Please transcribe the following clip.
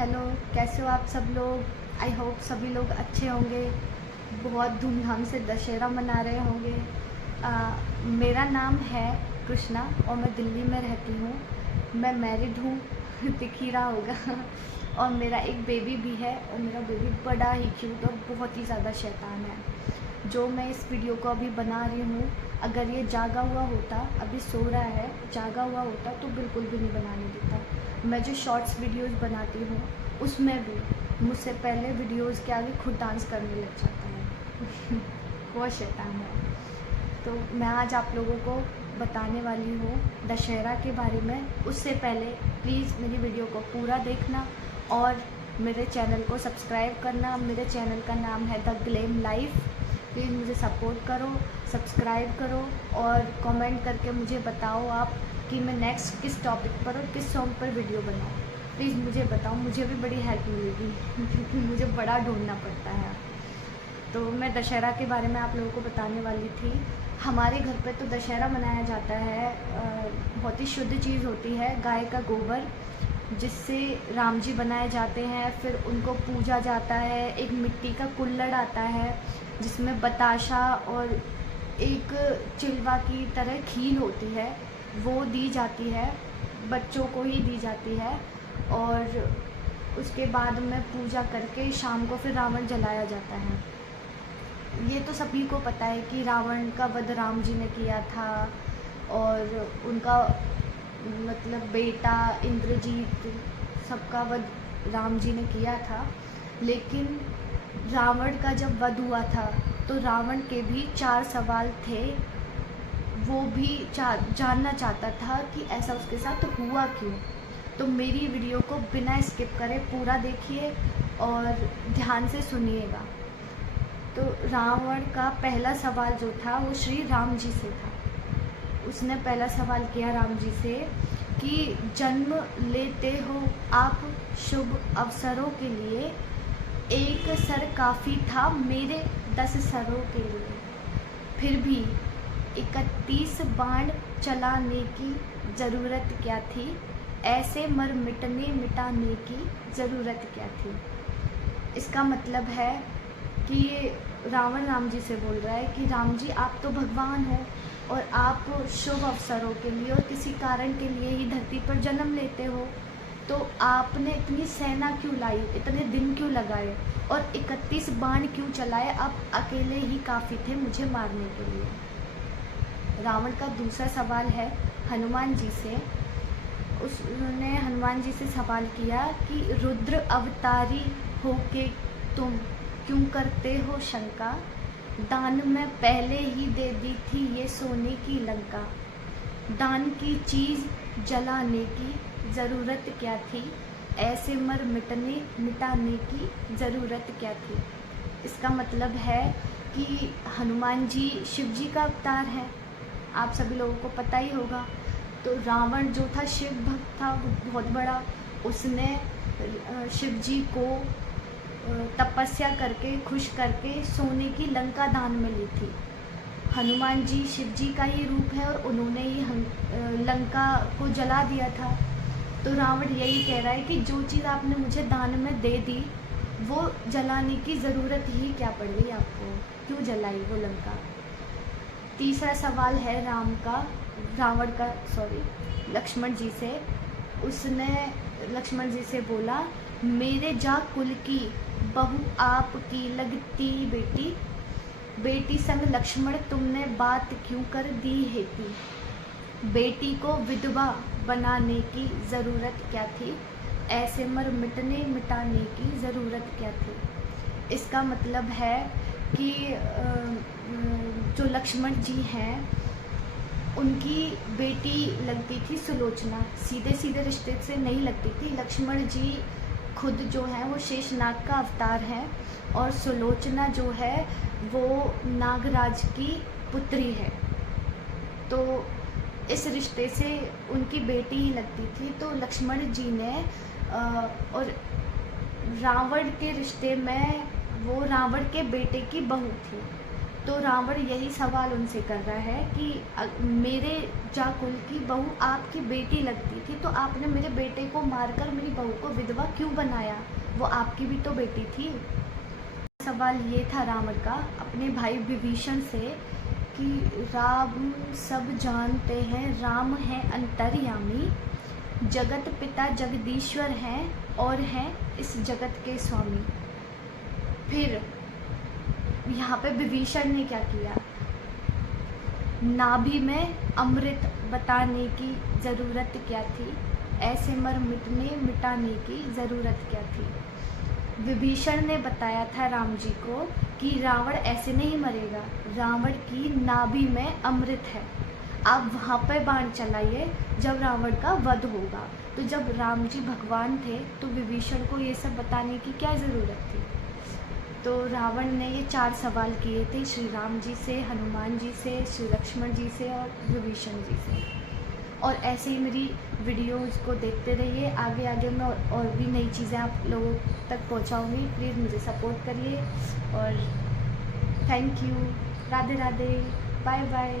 Hello, कैसे हो आप सब लोग। आई होप सभी लोग अच्छे होंगे, बहुत धूमधाम से दशहरा मना रहे होंगे। मेरा नाम है कृष्णा और मैं दिल्ली में रहती हूँ। मैं मैरिड हूँ दिख ही रहा होगा और मेरा एक बेबी भी है और मेरा बेबी बड़ा ही क्यूट और बहुत ही ज़्यादा शैतान है। जो मैं इस वीडियो को अभी बना रही हूँ, अगर ये जागा हुआ होता, अभी सो रहा है, जागा हुआ होता तो बिल्कुल भी नहीं बनाने देता। मैं जो शॉर्ट्स वीडियोस बनाती हूँ उसमें भी मुझसे पहले वीडियोस के आगे खुद डांस करने लग जाता है बहुत शैतान है। तो मैं आज आप लोगों को बताने वाली हूँ दशहरा के बारे में। उससे पहले प्लीज़ मेरी वीडियो को पूरा देखना और मेरे चैनल को सब्सक्राइब करना। मेरे चैनल का नाम है द ग्लेम लाइफ। प्लीज़ मुझे सपोर्ट करो, सब्सक्राइब करो और कमेंट करके मुझे बताओ आप कि मैं नेक्स्ट किस टॉपिक पर और किस सॉन्ग पर वीडियो बनाऊँ। प्लीज़ मुझे बताओ, मुझे भी बड़ी हेल्प मिलेगी क्योंकि मुझे बड़ा ढूंढना पड़ता है। तो मैं दशहरा के बारे में आप लोगों को बताने वाली थी। हमारे घर पे तो दशहरा मनाया जाता है, बहुत ही शुद्ध चीज़ होती है गाय का गोबर, जिससे राम जी बनाए जाते हैं। फिर उनको पूजा जाता है। एक मिट्टी का कुल्हड़ आता है जिसमें बताशा और एक चिलवा की तरह खील होती है, वो दी जाती है, बच्चों को ही दी जाती है। और उसके बाद में पूजा करके शाम को फिर रावण जलाया जाता है। ये तो सभी को पता है कि रावण का वध राम जी ने किया था और उनका मतलब बेटा इंद्रजीत, सबका वध राम जी ने किया था। लेकिन रावण का जब वध हुआ था तो रावण के भी 4 सवाल थे। वो भी जानना चाहता था कि ऐसा उसके साथ हुआ क्यों। तो मेरी वीडियो को बिना स्किप करे पूरा देखिए और ध्यान से सुनिएगा। तो रावण का पहला सवाल जो था वो श्री राम जी से था। उसने पहला सवाल किया राम जी से कि जन्म लेते हो आप शुभ अवसरों के लिए, एक सर काफ़ी था मेरे 10 सरों के लिए, फिर भी 31 बाण चलाने की ज़रूरत क्या थी, ऐसे मर मिटाने की ज़रूरत क्या थी। इसका मतलब है कि रावण राम जी से बोल रहा है कि राम जी आप तो भगवान हो और आप शुभ अवसरों के लिए और किसी कारण के लिए ही धरती पर जन्म लेते हो, तो आपने इतनी सेना क्यों लाई, इतने दिन क्यों लगाए और 31 बाण क्यों चलाए, आप अकेले ही काफ़ी थे मुझे मारने के लिए। रावण का दूसरा सवाल है हनुमान जी से। उसने हनुमान जी से सवाल किया कि रुद्र अवतारी होके तुम क्यों करते हो शंका, दान में पहले ही दे दी थी ये सोने की लंका, दान की चीज़ जलाने की ज़रूरत क्या थी, ऐसे मर मिटाने की ज़रूरत क्या थी। इसका मतलब है कि हनुमान जी शिव जी का अवतार है, आप सभी लोगों को पता ही होगा। तो रावण जो था शिव भक्त था, वो बहुत बड़ा, उसने शिव जी को तपस्या करके खुश करके सोने की लंका दान में ली थी। हनुमान जी शिव जी का ही रूप है और उन्होंने ही लंका को जला दिया था। तो रावण यही कह रहा है कि जो चीज़ आपने मुझे दान में दे दी वो जलाने की ज़रूरत ही क्या पड़ गई आपको, क्यों जलाई वो लंका। तीसरा सवाल है लक्ष्मण जी से। उसने लक्ष्मण जी से बोला मेरे जा कुल की बहू आपकी लगती बेटी, बेटी संग लक्ष्मण तुमने बात क्यों कर दी है की, बेटी को विधवा बनाने की ज़रूरत क्या थी, ऐसे मर मिटाने की ज़रूरत क्या थी। इसका मतलब है कि जो लक्ष्मण जी हैं उनकी बेटी लगती थी सुलोचना, सीधे सीधे रिश्ते से नहीं लगती थी। लक्ष्मण जी खुद जो है वो शेषनाग का अवतार है और सुलोचना जो है वो नागराज की पुत्री है। तो इस रिश्ते से उनकी बेटी ही लगती थी। तो लक्ष्मण जी ने और रावण के रिश्ते में वो रावण के बेटे की बहू थी। तो रावण यही सवाल उनसे कर रहा है कि मेरे जाकुल की बहू आपकी बेटी लगती थी, तो आपने मेरे बेटे को मारकर मेरी बहू को विधवा क्यों बनाया? वो आपकी भी तो बेटी थी। सवाल ये था रावण का अपने भाई विभीषण से कि राम सब जानते हैं, राम है अंतर्यामी, जगत पिता जगदीश्वर हैं और हैं इस जगत के स्वामी। फिर यहाँ पे विभीषण ने क्या किया? नाभि में अमृत बताने की ज़रूरत क्या थी, ऐसे मर मिटने मिटाने की ज़रूरत क्या थी? विभीषण ने बताया था राम जी को कि रावण ऐसे नहीं मरेगा, रावण की नाभि में अमृत है, आप वहाँ पर बाण चलाइए जब रावण का वध होगा। तो जब राम जी भगवान थे तो विभीषण को ये सब बताने की क्या ज़रूरत थी? तो रावण ने ये 4 सवाल किए थे श्री राम जी से, हनुमान जी से, श्री लक्ष्मण जी से और विभीषण जी से। और ऐसे ही मेरी वीडियोज़ को देखते रहिए, आगे आगे मैं और भी नई चीज़ें आप लोगों तक पहुंचाऊंगी। प्लीज़ मुझे सपोर्ट करिए और thank you. Radhe Radhe, bye bye.